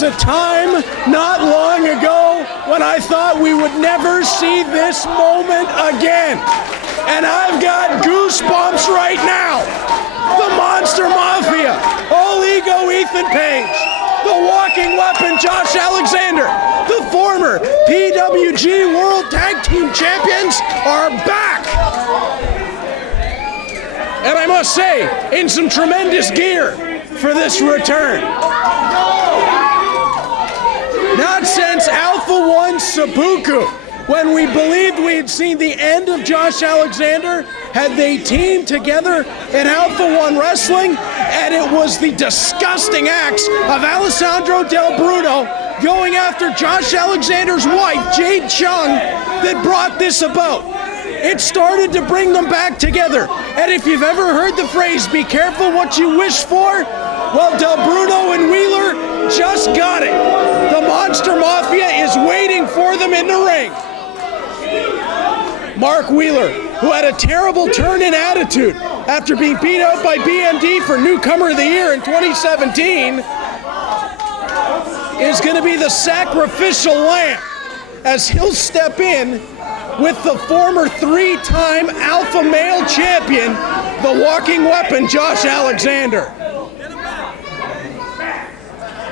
was a time not long ago when I thought we would never see this moment again. And I've got goosebumps right now. The Monster Mafia, All Ego Ethan Page, the Walking Weapon Josh Alexander, the former PWG World Tag Team Champions are back. And I must say, in some tremendous gear for this return. Not since Alpha One Seppuku, when we believed we had seen the end of Josh Alexander, had they teamed together in Alpha One Wrestling, and it was the disgusting acts of Alessandro Del Bruno going after Josh Alexander's wife, Jade Chung, that brought this about. It started to bring them back together. And if you've ever heard the phrase, be careful what you wish for, well, Del Bruno and Wheeler just got it. The Monster Mafia is waiting for them in the ring. Mark Wheeler, who had a terrible turn in attitude after being beat out by BMD for Newcomer of the Year in 2017, is going to be the sacrificial lamb as he'll step in with the former three-time Alpha Male Champion, the Walking Weapon, Josh Alexander.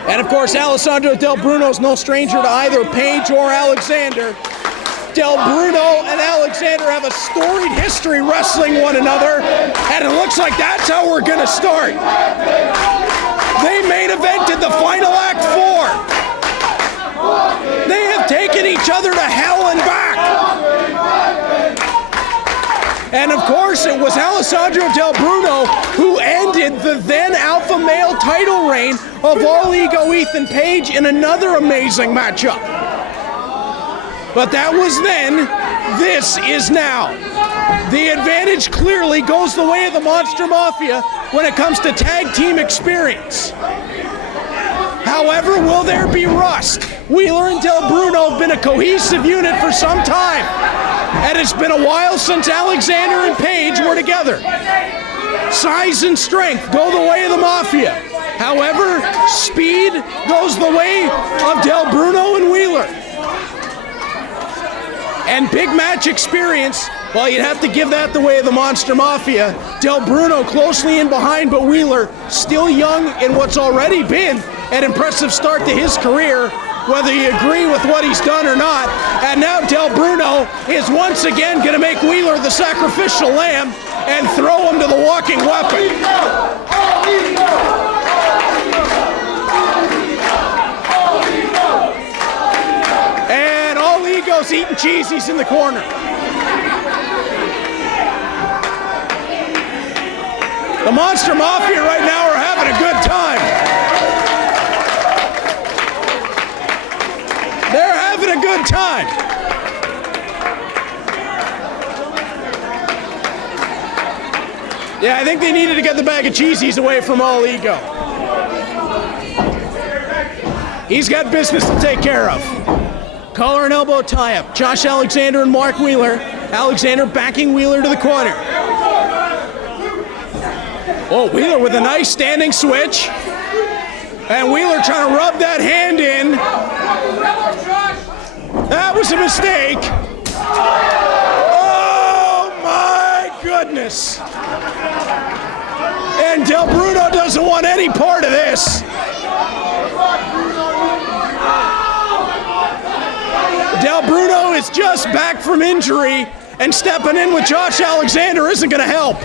And of course, Alessandro Del Bruno is no stranger to either Page or Alexander. Del Bruno and Alexander have a storied history wrestling one another, and it looks like that's how we're gonna start. They main evented the final Act 4. They have taken each other to hell and back. And of course, it was Alessandro Del Bruno who ended the then Alpha Male title reign of All Ego Ethan Page in another amazing matchup. But that was then, this is now. The advantage clearly goes the way of the Monster Mafia when it comes to tag team experience. However, will there be rust? Wheeler and Del Bruno have been a cohesive unit for some time, and it's been a while since Alexander and Page were together. Size and strength go the way of the Mafia. However, speed goes the way of Del Bruno and Wheeler. And big match experience, well, you'd have to give that the way of the Monster Mafia. Del Bruno closely in behind, but Wheeler still young in what's already been an impressive start to his career, whether you agree with what he's done or not. And now Del Bruno is once again going to make Wheeler the sacrificial lamb and throw him to the Walking Weapon. And All Ego's eating cheesies in the corner. The Monster Mafia right now are having a good time. They're having a good time. Yeah, I think they needed to get the bag of cheesies away from All Ego. He's got business to take care of. Collar and elbow tie-up. Josh Alexander and Mark Wheeler. Alexander backing Wheeler to the corner. Oh, Wheeler with a nice standing switch. And Wheeler trying to rub that hand in. That was a mistake. Oh my goodness. And Del Bruno doesn't want any part of this. Del Bruno is just back from injury, and stepping in with Josh Alexander isn't going to help.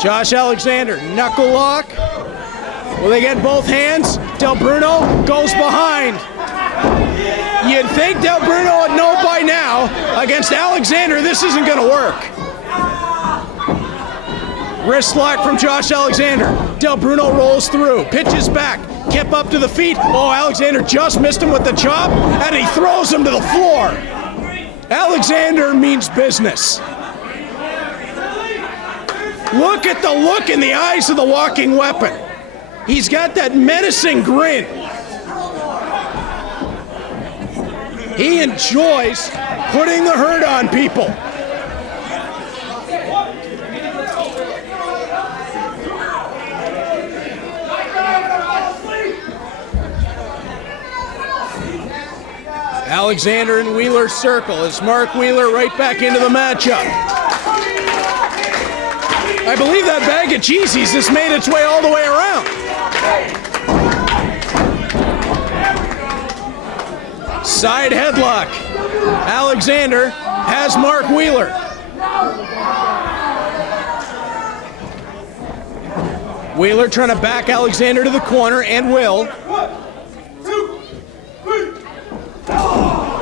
Josh Alexander, knuckle lock. Will they get both hands? Del Bruno goes behind. You'd think Del Bruno would know by now, against Alexander, this isn't going to work. Wrist lock from Josh Alexander. Del Bruno rolls through, pitches back, kip up to the feet. Oh, Alexander just missed him with the chop, and he throws him to the floor. Alexander means business. Look at the look in the eyes of the Walking Weapon. He's got that menacing grin. He enjoys putting the hurt on people. Alexander in Wheeler's circle as Mark Wheeler right back into the matchup. I believe that bag of cheesies has made its way all the way around. Side headlock. Alexander has Mark Wheeler. Wheeler trying to back Alexander to the corner and will.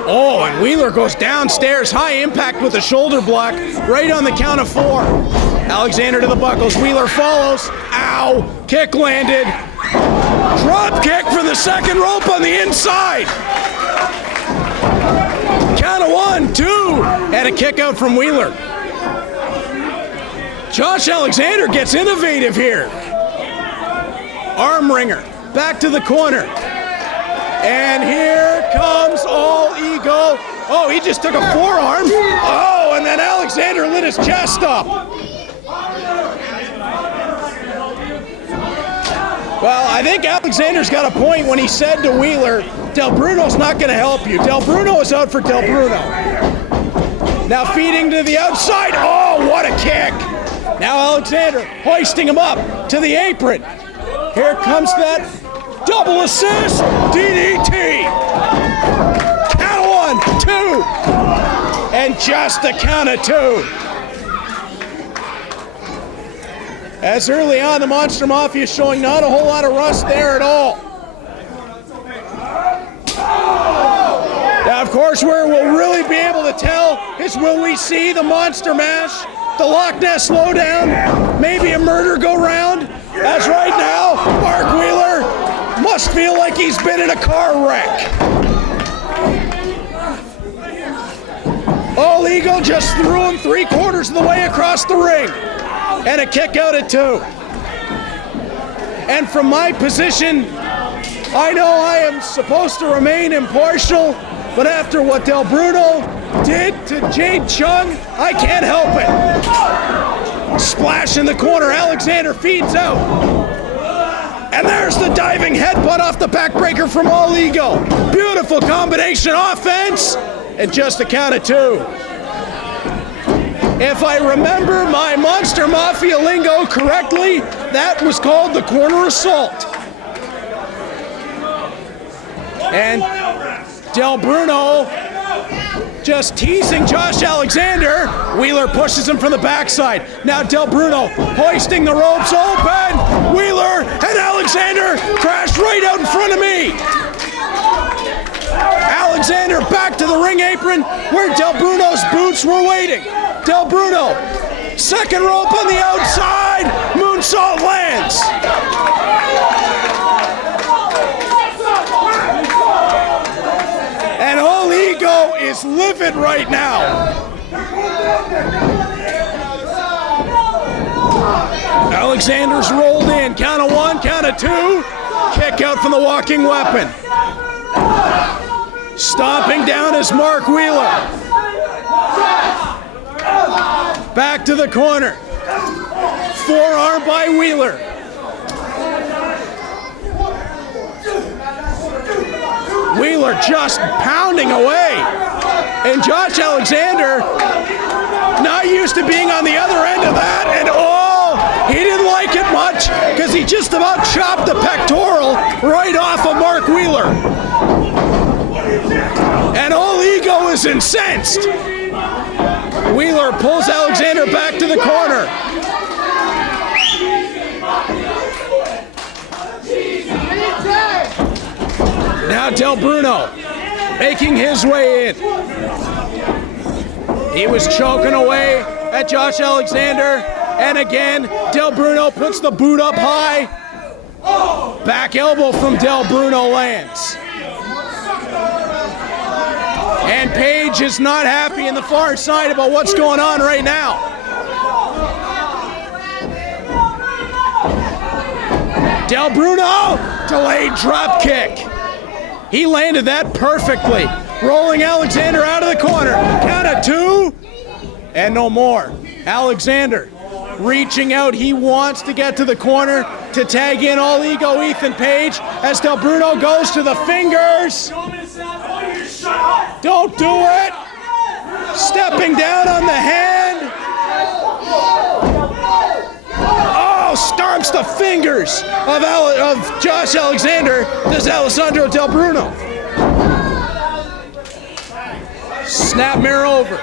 Oh, and Wheeler goes downstairs, high impact with a shoulder block, right on the count of 4. Alexander to the buckles, Wheeler follows. Ow, kick landed. Drop kick from the second rope on the inside. Count of 1, 2, and a kick out from Wheeler. Josh Alexander gets innovative here. Arm wringer, back to the corner. And here comes All Ego. Oh, he just took a forearm. Oh, and then Alexander lit his chest up. Well, I think Alexander's got a point when he said to Wheeler, Del Bruno's not going to help you. Del Bruno is out for Del Bruno. Now feeding to the outside. Oh, what a kick. Now Alexander hoisting him up to the apron. Here comes that double assist, DDT. Count of 1, 2, and just a count of 2. As early on, the Monster Mafia showing not a whole lot of rust there at all. Now, of course, where we'll really be able to tell is will we see the Monster Mash, the Loch Ness Slowdown, maybe a murder go round? As right now, Mark Wheeler must feel like he's been in a car wreck. All Ego just threw him 3/4 of the way across the ring. And a kick out at 2. And from my position, I know I am supposed to remain impartial, but after what Del Bruno did to Jade Chung, I can't help it. Splash in the corner, Alexander feeds out. And there's the diving headbutt off the backbreaker from All Ego. Beautiful combination offense, and just a count of 2. If I remember my Monster Mafia lingo correctly, that was called the corner assault. And Del Bruno just teasing Josh Alexander. Wheeler pushes him from the backside. Now Del Bruno hoisting the ropes open. Wheeler and Alexander crash right out in front of me. Alexander back to the ring apron where Del Bruno's boots were waiting. Del Bruno, second rope on the outside, moonsault lands. And All Ego is livid right now. Alexander's rolled in, count of 1, count of 2, kick out from the walking weapon. Stomping down is Mark Wheeler. Back to the corner. Forearm by Wheeler. Wheeler just pounding away. And Josh Alexander not used to being on the other end of that. And oh, he didn't like it much because he just about chopped the pectoral right off of Mark Wheeler. And All Ego is incensed. Wheeler pulls Alexander back to the corner. Now Del Bruno making his way in. He was choking away at Josh Alexander. And again, Del Bruno puts the boot up high. Back elbow from Del Bruno lands. And Page is not happy in the far side about what's going on right now. Del Bruno, delayed drop kick. He landed that perfectly. Rolling Alexander out of the corner. Count of 2, and no more. Alexander reaching out. He wants to get to the corner to tag in All Ego Ethan Page as Del Bruno goes to the fingers. Don't do it. Stepping down on the hand. Oh, stomps the fingers of Josh Alexander. Does Alessandro Del Bruno. Snap mirror over.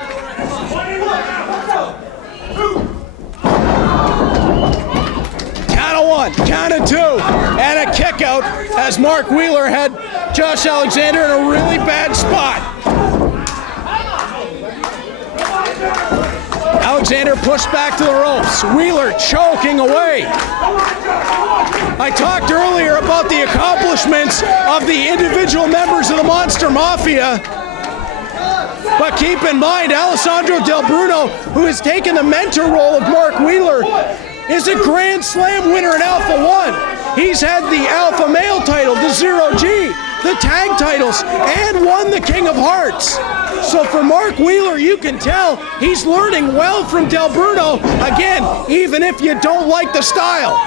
Count of one, count of two, and a kick out as Mark Wheeler had Josh Alexander in a really bad spot. Alexander pushed back to the ropes. Wheeler choking away. I talked earlier about the accomplishments of the individual members of the Monster Mafia. But keep in mind, Alessandro Del Bruno, who has taken the mentor role of Mark Wheeler, is a Grand Slam winner in Alpha 1. He's had the Alpha Male title, the Zero G, the tag titles, and won the King of Hearts. So for Mark Wheeler, you can tell he's learning well from Del Bruno, again, even if you don't like the style.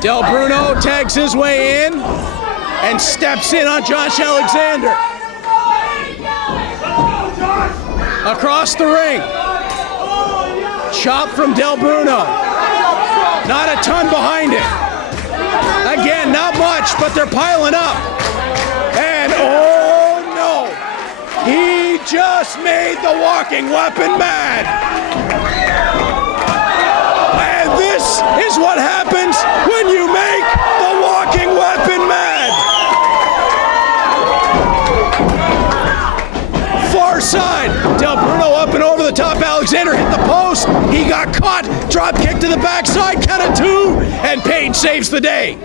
Del Bruno tags his way in and steps in on Josh Alexander. Across the ring. Chop from Del Bruno. Not a ton behind it. Again, not much, but they're piling up. And oh no, he just made the walking weapon mad. And this is what happens when you make the walking weapon mad. Far side, Del Bruno up and over the top. Alexander hit the post. He got caught. Drop kick to the backside. Count of two, and Page saves the day.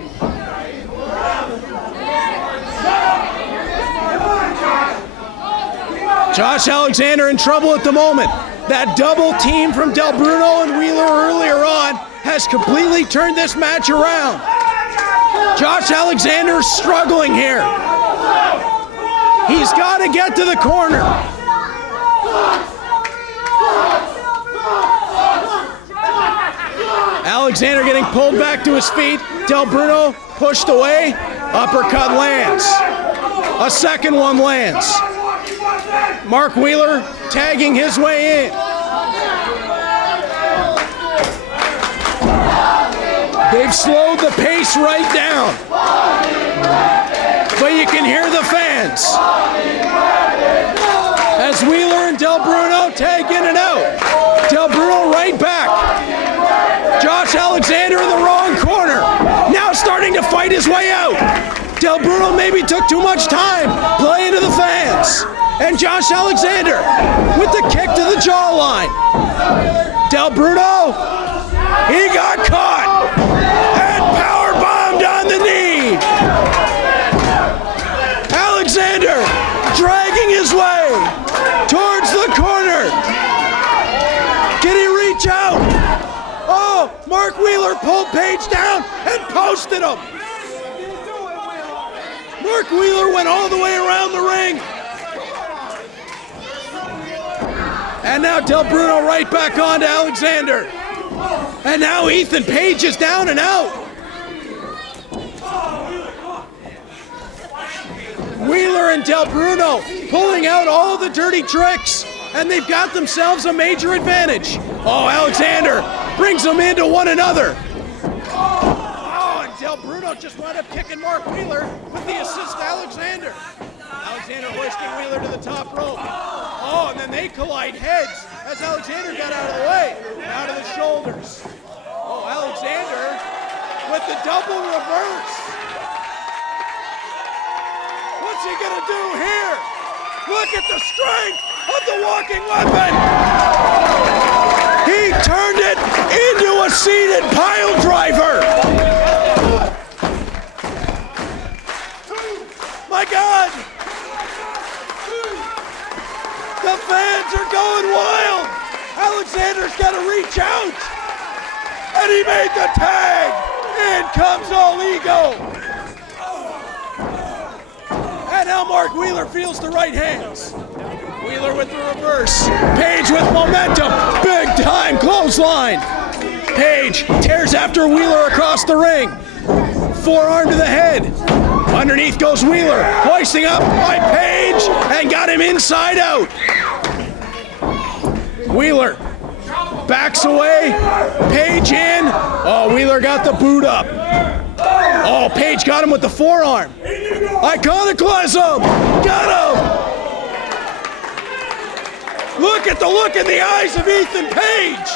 Josh Alexander in trouble at the moment. That double team from Del Bruno and Wheeler earlier on has completely turned this match around. Josh Alexander's struggling here. He's got to get to the corner. Alexander getting pulled back to his feet. Del Bruno pushed away. Uppercut lands. A second one lands. Mark Wheeler tagging his way in. They've slowed the pace right down. But you can hear the fans. As Wheeler and Del Bruno tag in and out. Del Bruno right back. Josh Alexander in the wrong corner. Now starting to fight his way out. Del Bruno maybe took too much time playing to the fans. And Josh Alexander with the kick to the jawline. Del Bruno, he got caught and power bombed on the knee. Alexander dragging his way towards the corner. Can he reach out? Oh, Mark Wheeler pulled Page down and posted him. Mark Wheeler went all the way around the ring. And now Del Bruno right back on to Alexander. And now Ethan Page is down and out. Wheeler and Del Bruno pulling out all the dirty tricks, and they've got themselves a major advantage. Oh, Alexander brings them into one another. Oh, and Del Bruno just wound up kicking Mark Wheeler with the assist to Alexander. Alexander hoisting Wheeler to the top rope. Oh, and then they collide heads as Alexander got out of the way. Out of the shoulders. Oh, Alexander with the double reverse. What's he gonna do here? Look at the strength of the walking weapon. He turned it into a seated pile driver. My God. The fans are going wild. Alexander's got to reach out. And he made the tag. In comes All Ego. And now Mark Wheeler feels the right hands. Wheeler with the reverse. Page with momentum. Big time clothesline. Page tears after Wheeler across the ring. Forearm to the head. Underneath goes Wheeler, hoisting up by Page, and got him inside out. Wheeler backs away, Page in. Oh, Wheeler got the boot up. Oh, Page got him with the forearm. Iconoclasm, got him. Look at the look in the eyes of Ethan Page.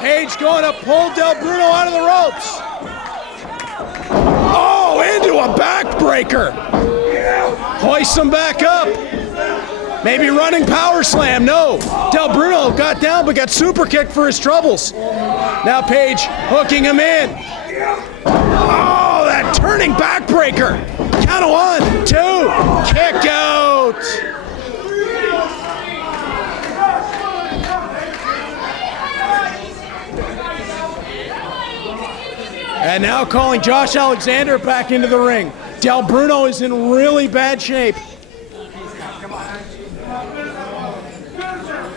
Page going to pull Del Bruno out of the ropes. Oh, into a backbreaker. Hoists him back up. Maybe running power slam. No. Del Bruno got down but got super kicked for his troubles. Now Page hooking him in. Oh, that turning backbreaker. Count of 1, 2, kick out. And now calling Josh Alexander back into the ring. Del Bruno is in really bad shape.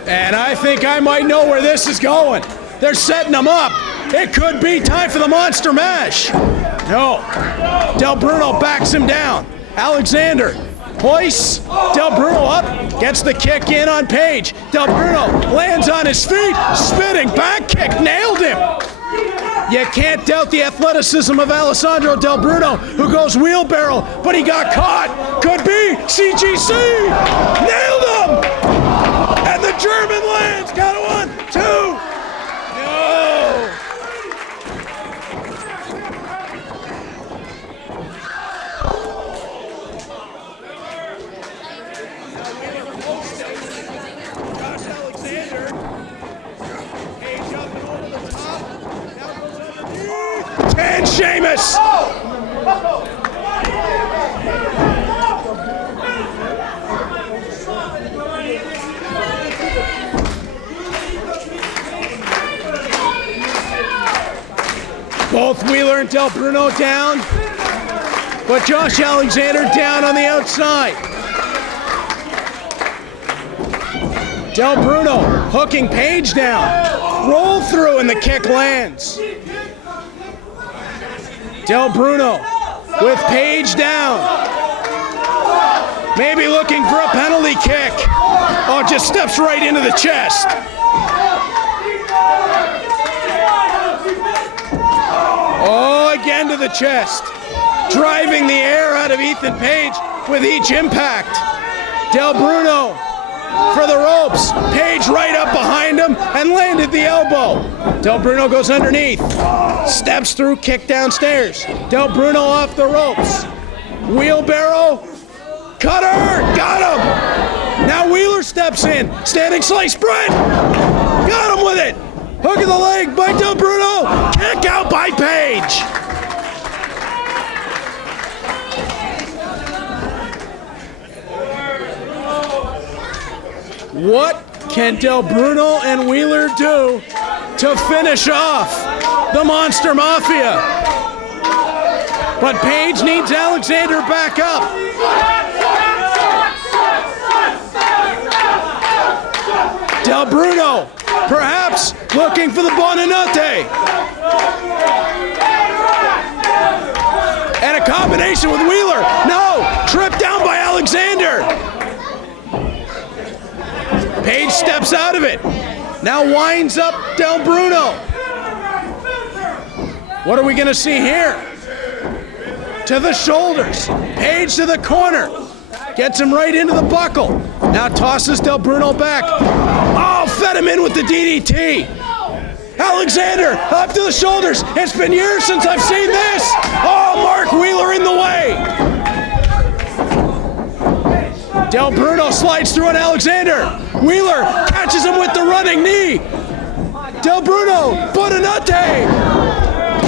And I think I might know where this is going. They're setting him up. It could be time for the Monster Mash. No. Del Bruno backs him down. Alexander hoists Del Bruno up, gets the kick in on Page. Del Bruno lands on his feet, spinning back kick, nailed him. You can't doubt the athleticism of Alessandro Del Bruno, who goes wheelbarrow, but he got caught. Could be CGC. Nailed him. And the German lands. Count of 1, 2. No. Josh Alexander. Page up and over the top. Now goes underneath. And Sheamus. Both Wheeler and Del Bruno down, but Josh Alexander down on the outside. Del Bruno hooking Page down. Roll through and the kick lands. Del Bruno with Page down. Maybe looking for a penalty kick. Oh, just steps right into the chest. Oh, again to the chest. Driving the air out of Ethan Page with each impact. Del Bruno for the ropes. Page right up behind him and landed the elbow. Del Bruno goes underneath. Steps through, kick downstairs. Del Bruno off the ropes. Wheelbarrow. Cutter. Got him. Now Wheeler steps in. Standing slice spread. Got him with it. Hook of the leg by Del Bruno. Kick out by Page. What can Del Bruno and Wheeler do to finish off the Monster Mafia? But Page needs Alexander back up. Del Bruno, perhaps looking for the Buonanotte. And a combination with Wheeler. No, tripped down by Alexander. Page steps out of it. Now winds up Del Bruno. What are we going to see here? To the shoulders. Page to the corner. Gets him right into the buckle. Now tosses Del Bruno back. Oh, fed him in with the DDT. Alexander up to the shoulders. It's been years since I've seen this. Oh, Mark Wheeler in the way. Del Bruno slides through on Alexander. Wheeler catches him with the running knee. Del Bruno, Buonanotte.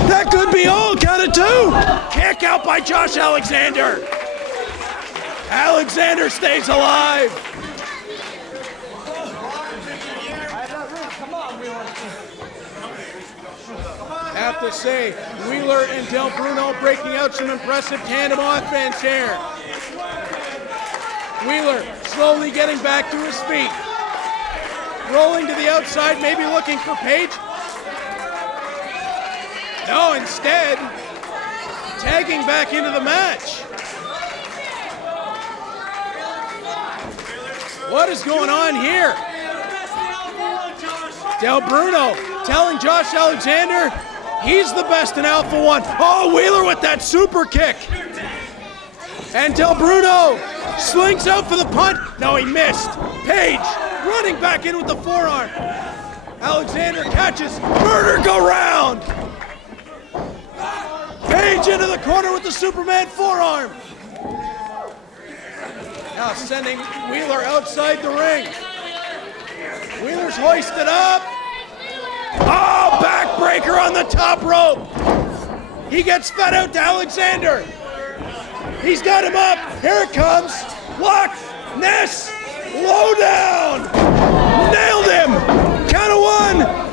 That could be all, count of 2. Kick out by Josh Alexander. Alexander stays alive. Have to say, Wheeler and Del Bruno breaking out some impressive tandem offense here. Wheeler slowly getting back to his feet. Rolling to the outside, maybe looking for Page. No, instead, tagging back into the match. What is going on here? Del Bruno telling Josh Alexander he's the best in Alpha 1. Oh, Wheeler with that super kick. And Del Bruno slings out for the punt. No, he missed. Page running back in with the forearm. Alexander catches. Murder go round. Page into the corner with the Superman forearm. Now sending Wheeler outside the ring. Wheeler's hoisted up. Oh, backbreaker on the top rope. He gets fed out to Alexander. He's got him up. Here it comes. Lock, Ness, low down. Nailed him. Count of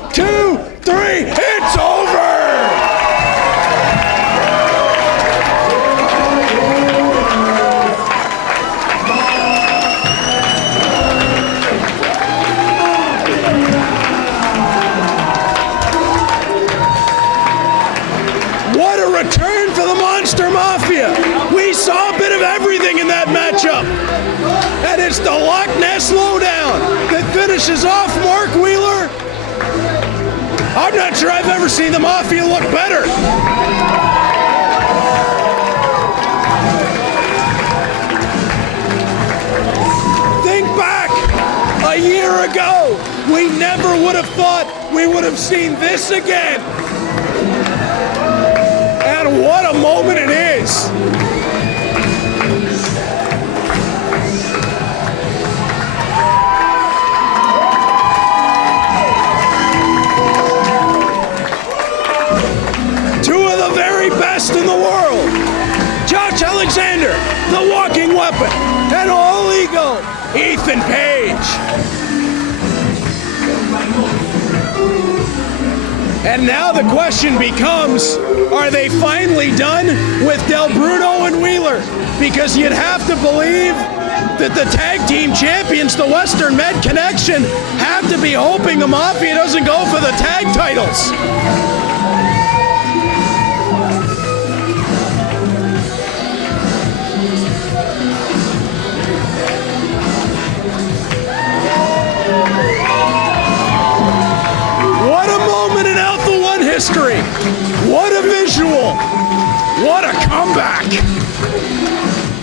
1, 2, 3. It's over. Return for the Monster Mafia. We saw a bit of everything in that matchup. And it's the Loch Ness Lowdown that finishes off Mark Wheeler. I'm not sure I've ever seen the Mafia look better. Think back a year ago. We never would have thought we would have seen this again. And what a moment it is. Two of the very best in the world. Josh Alexander, the walking weapon, and all ego, Ethan Page. And now the question becomes, are they finally done with Del Bruno and Wheeler? Because you'd have to believe that the tag team champions, the Western Med Connection, have to be hoping the Mafia doesn't go for the tag titles. History. What a visual. What a comeback.